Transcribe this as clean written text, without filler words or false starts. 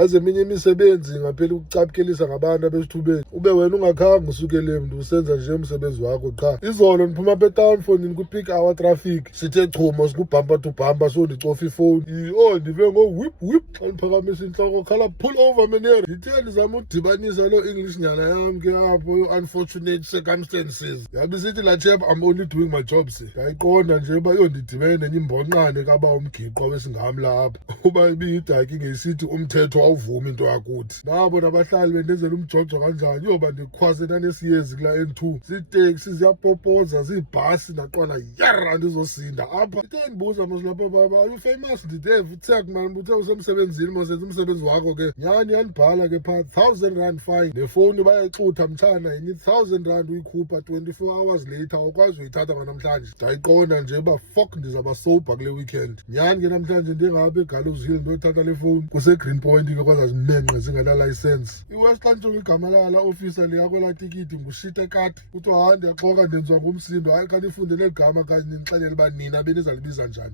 Aze eminye imisebenzi ngaphela ukucaphukelisa ngabantu abesithubeni. Ube wena ungakhange usukele mntu usenza nje umsebenzi wakho qha. Izolo niphuma apha etown fonini ku-peak hour traffic. Sithe chumo siku-bumper to bumper so ndicofa ifowuni. Ndive ngo-whip whip xa ndiphakamisa intloko khala pull over menere. Ndithe ndizama udibanisa loo English nyana yam ke apho unfortunate circumstances. Yabe isithi laa chap I'm only doing my job se. Yayiqonda nje uba ndidibene nenye imbonqane kaba umgiqwa wesingamla apha. Uba ibiyidaki ngesithi umthetho awuvumi into yakuthi. Nabo nabahlali bendenzela umjojo kanjani yoba ndikhwaze nanesiyezi kula N2. Ziiteksi ziyapopoza ziibhasi ndaqonda yara ndizosinda apha. Ndithe ndibuza mos lapha baba are you famous? Ndideve uthek man uthe usemsebenzini mosenza umsebenzi wakho ke. Nyani yanibhala ke phaa 1000 rand fine. Nefowuni bayayixutha mtshana yenye 1000 rand uyikhupha 24 hours later awukwazi uyithatha nganamhlanje. Ndayiqonda nje uba fuck ndizaba sober kule weekend. Nyani ke namhlanje ndingapha eGallows Hill ndiyothatha le fowuni kuse-Green Point ke kwaza zimenqe zingana-license. iWest Kantshonga igama lala ofisa liya kwelaa tikiti ngushite kati. Kuthiwa hayi ndiyaxoka ndenziwa ngumsindo. Hayi xa nifundele eli gama kanye nindixelele uba nina benizalibiza njani.